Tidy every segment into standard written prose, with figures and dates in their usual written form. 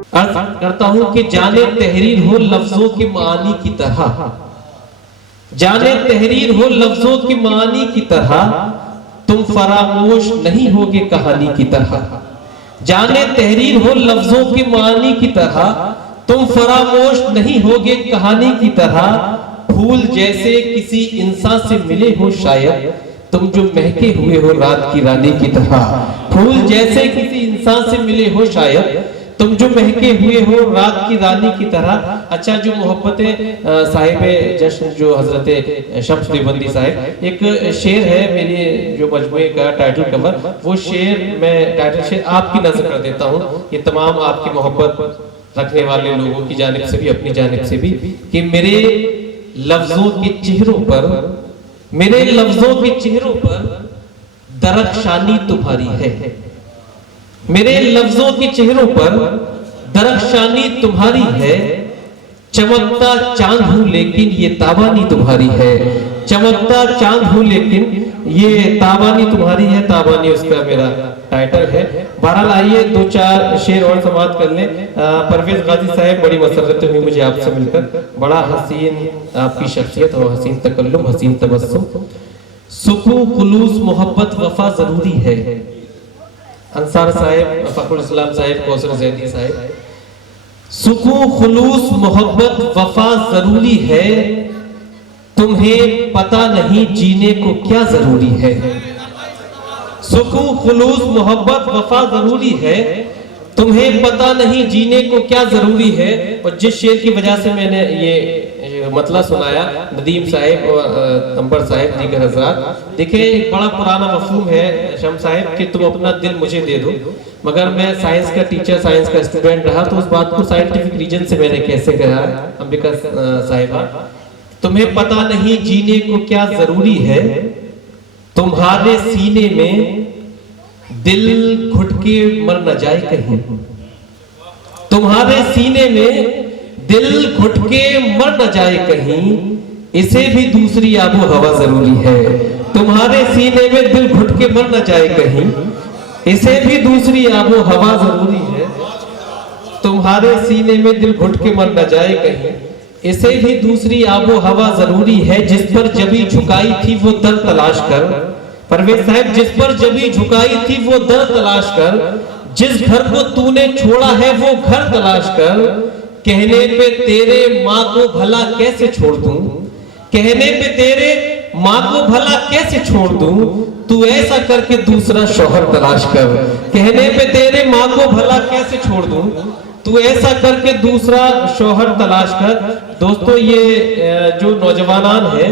अर्ज करता हूं कि जाने तहरीर हो लफ्जों की मानी की तरह, जाने तहरीर हो लफ्जों की मानी की तरह, तुम फरामोश नहीं होगे कहानी की तरह। जाने तहरीर हो लफ्जों की मानी की तरह, तुम फरामोश नहीं होगे कहानी की तरह। फूल जैसे किसी इंसान से मिले हो शायद, तुम जो महके हुए हो रात की रानी की तरह। फूल जैसे किसी इंसान से मिले हो शायद, तुम जो महके हुए हो रात की रानी की तरह। अच्छा, जो मोहब्बत साहिब जश्न जो हजरत शम्स देवबंदी साहिब, एक शेर है मेरे जो मजमूए का टाइटल कवर, वो शेर मैं टाइटल शेर आपकी नजर कर देता हूँ। ये तमाम आपकी मोहब्बत रखने वाले लोगों की जानिब से भी अपनी जानिब से भी, कि मेरे लफ्जों के चेहरों पर, मेरे लफ्जों के चेहरों पर दरख्शानी तुम्हारी है। मेरे लफ्जों के चेहरों पर दरख्शानी तुम्हारी है। चमकता चांद हूं लेकिन ये ताबानी तुम्हारी है। चमकता चांद हूं लेकिन ये ताबानी तुम्हारी है। ताबानी उसका मेरा टाइटल है। बहरहाल आइए दो चार शेर और समाप्त कर लें। परवेज गाजी साहब, बड़ी मसरत हुई मुझे आपसे मिलकर। बड़ा हसीन आपकी शख्सियत और हसीन तकल्लुम, हसीन तबस्सुम। सुकून खुलूस मोहब्बत वफा जरूरी है। अंसार साहब, फखरुल इस्लाम साहब, कौसर जैदी साहब। सुकून खुलूस मोहब्बत वफा जरूरी है, तुम्हें पता नहीं जीने को क्या जरूरी है। सुकून खुलूस मोहब्बत वफा जरूरी है, तुम्हें पता नहीं जीने को क्या जरूरी है। और जिस शेर की वजह से मैंने ये मतलब सुनाया, नदीम साहब और अंबर साहब, दीगर हजरात, देखिए एक बड़ा पुराना मफहूम है शम साहब कि तुम अपना दिल मुझे दे दो। मगर मैं साइंस का टीचर, साइंस का स्टूडेंट रहा, तो उस बात को साइंटिफिक रीजन से मैंने कैसे कहा। अंबिका साहिबा, तुम्हें पता नहीं जीने को क्या जरूरी है, तुम्हारे सीने में दिल घुट के मर न जाए कहीं। तुम्हारे सीने में दिल घुट के मर न जाए कहीं, इसे भी दूसरी आबो हवा जरूरी है। तुम्हारे सीने में दिल घुट के मर न जाए कहीं, इसे भी दूसरी आबो हवा जरूरी है। तुम्हारे सीने में दिल घुट के मर न जाए कहीं, इसे भी दूसरी आबो हवा जरूरी है। जिस पर जबी झुकाई थी वो दर तलाश कर, परवेज साहब, जिस पर जबी झुकाई थी वो दर तलाश कर, जिस घर को तूने छोड़ा है वो घर तलाश कर। कहने पे तेरे माँ को भला कैसे छोड़ दूं, कहने पे तेरे माँ को भला कैसे छोड़ दूं, तू ऐसा करके दूसरा शौहर तलाश कर। कहने पे तेरे माँ को भला कैसे छोड़ दूं, तू ऐसा करके दूसरा शौहर तलाश कर। दोस्तों, ये जो नौजवान है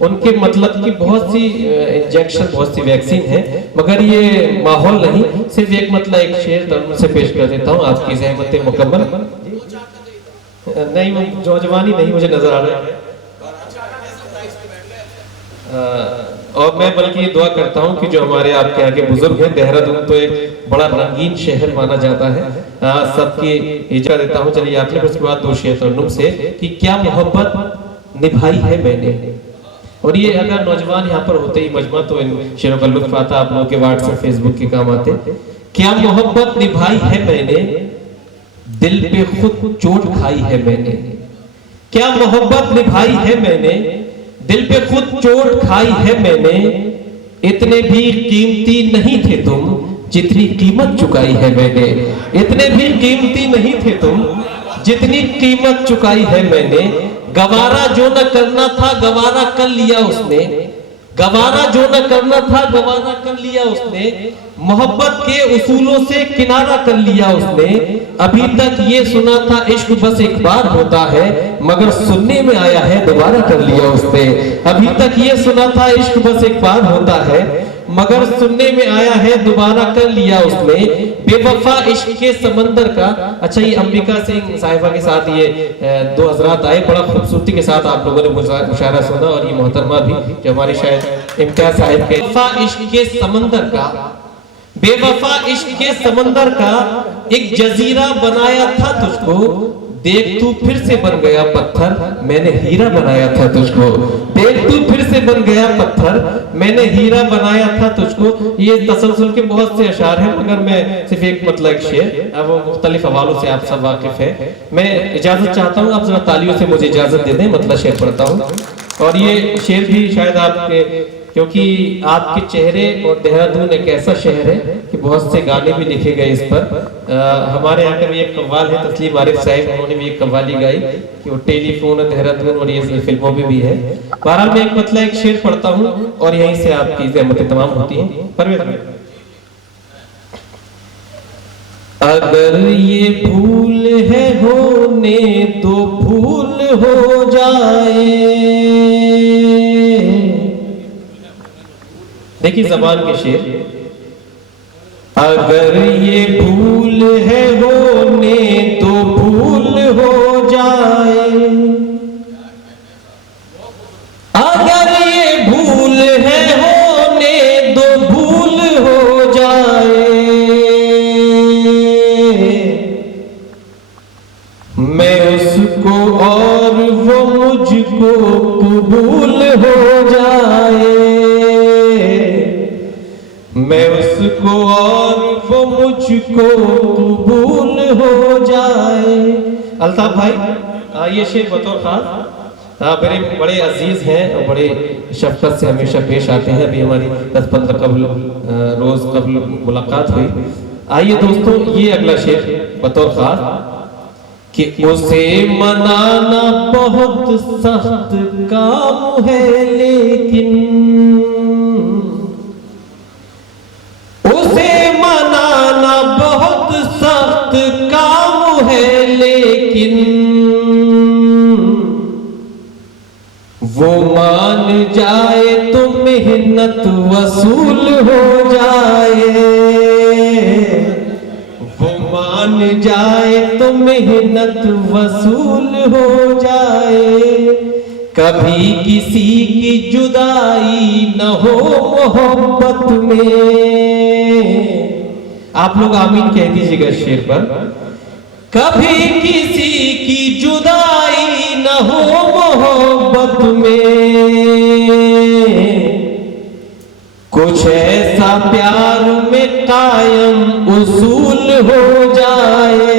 उनके मतलब की बहुत सी इंजेक्शन, बहुत सी वैक्सीन है, मगर ये माहौल नहीं। सिर्फ एक मतलब एक शेर तर्जुमे से पेश कर देता हूँ आपकी ज़हमत मुकम्मल। नहीं, नौजवानी नहीं मुझे नजर आ रहा है। और मैं बल्कि ये दुआ करता हूँ कि जो हमारे आपके आगे बुजुर्ग हैं, देहरादून तो एक बड़ा रंगीन शहर माना जाता है, सबकी इजाजत देता हूँ। चलिए आपने उसके बाद दो शेर तर्जुम से कि क्या मोहब्बत निभाई है मैंने। और ये अगर नौजवान यहाँ पर होते ही मजमा, तो इन शेरों का लुत्फ आता, आप लोगों के व्हाट्सएप फेसबुक के काम आते। क्या मोहब्बत निभाई है मैंने, दिल पे खुद चोट खाई है मैंने। क्या मोहब्बत निभाई है मैंने, दिल पे खुद चोट खाई है मैंने। इतने भी कीमती नहीं थे तुम, जितनी कीमत चुकाई है मैंने। इतने भी कीमती नहीं थे तुम, जितनी कीमत चुकाई है मैंने। गवारा जो न करना था गवारा कर लिया उसने, गवारा जो न करना था गवारा कर लिया उसने। मोहब्बत के उसूलों से किनारा कर लिया उसने। अभी तक ये सुना था इश्क बस एक बार होता है, मगर सुनने में आया है दोबारा कर लिया उसने। अभी तक ये सुना था इश्क बस एक बार होता है, मगर सुनने में आया है दोबारा कर लिया उसने। बेवफा इश्क के समंदर का। अच्छा, ये अंबिका सिंह साहिबा के साथ ये दो हजरात आए, बड़ा खूबसूरती के साथ आप लोगों ने मुशायरा सुना। और ये मोहतरमा भी जो हमारी शायद इम्तियाज साहिब के, बेवफा इश्क के समंदर का, बेवफा इश्क के समंदर का एक जजीरा बनाया था तुझको। देख तू फिर से बन गया पत्थर, मैंने हीरा बनाया था तुझको। देख तू फिर से बन गया पत्थर, मैंने हीरा बनाया था तुझको। ये तसलसल के बहुत से अशार हैं, मगर मैं सिर्फ एक मतलब एक शेर, अब वो मुख्तलिफ हवालों से आप सब वाकिफ है। मैं इजाजत चाहता हूँ, आप जरा तालियों से मुझे इजाजत दे दें, मतलब शेर पढ़ता हूँ। और ये शेर भी शायद आपके, क्योंकि आपके चेहरे और देहरादून एक ऐसा शहर है कि बहुत से गाने भी लिखे गए इस पर। हमारे यहाँ का भी एक कव्वाल है तस्लीम आरिफ साहिब, उन्होंने भी एक कव्वाली गाई कि वो टेलीफोन देहरादून, और ये फिल्मों में भी है। बहरहाल मैं एक मतलब एक शेर पढ़ता हूँ और यहीं से आपकी ज़हमतें तमाम होती हैं। परवेज भाई, अगर ये भूल है होने तो भूल हो जाए। देखिए जबान के शेर, अगर ये भूल है होने तो भूल हो जाए, अगर ये भूल है होने तो भूल हो जाए, मैं उसको और वो मुझको कबूल हो जाए, मैं उसको और वो मुझको कबूल हो जाए। अल्ताफ भाई, ये शेर बतौर खास मेरे बड़े अजीज हैं और बड़े शफकत से हमेशा पेश आते हैं। अभी हमारी 10-15 रोज कबल मुलाकात हुई। आइए दोस्तों, ये अगला शेर बतौर खास कि उसे मनाना बहुत सख्त काम है, लेकिन उसे मनाना बहुत सख्त काम है, लेकिन वो मान जाए तो मेहनत वसूल हो जाए, वो मान जाए तो मेहनत वसूल हो जाए, कभी किसी की जुदाई न हो मोहब्बत में। आप लोग आमीन कह दीजिएगा शेर पर। कभी किसी की जुदाई न हो मोहब्बत में, कुछ ऐसा प्यार में कायम उसूल हो जाए,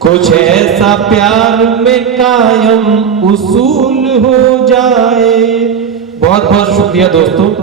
कुछ ऐसा प्यार में कायम उसूल हो जाए। बहुत बहुत शुक्रिया दोस्तों।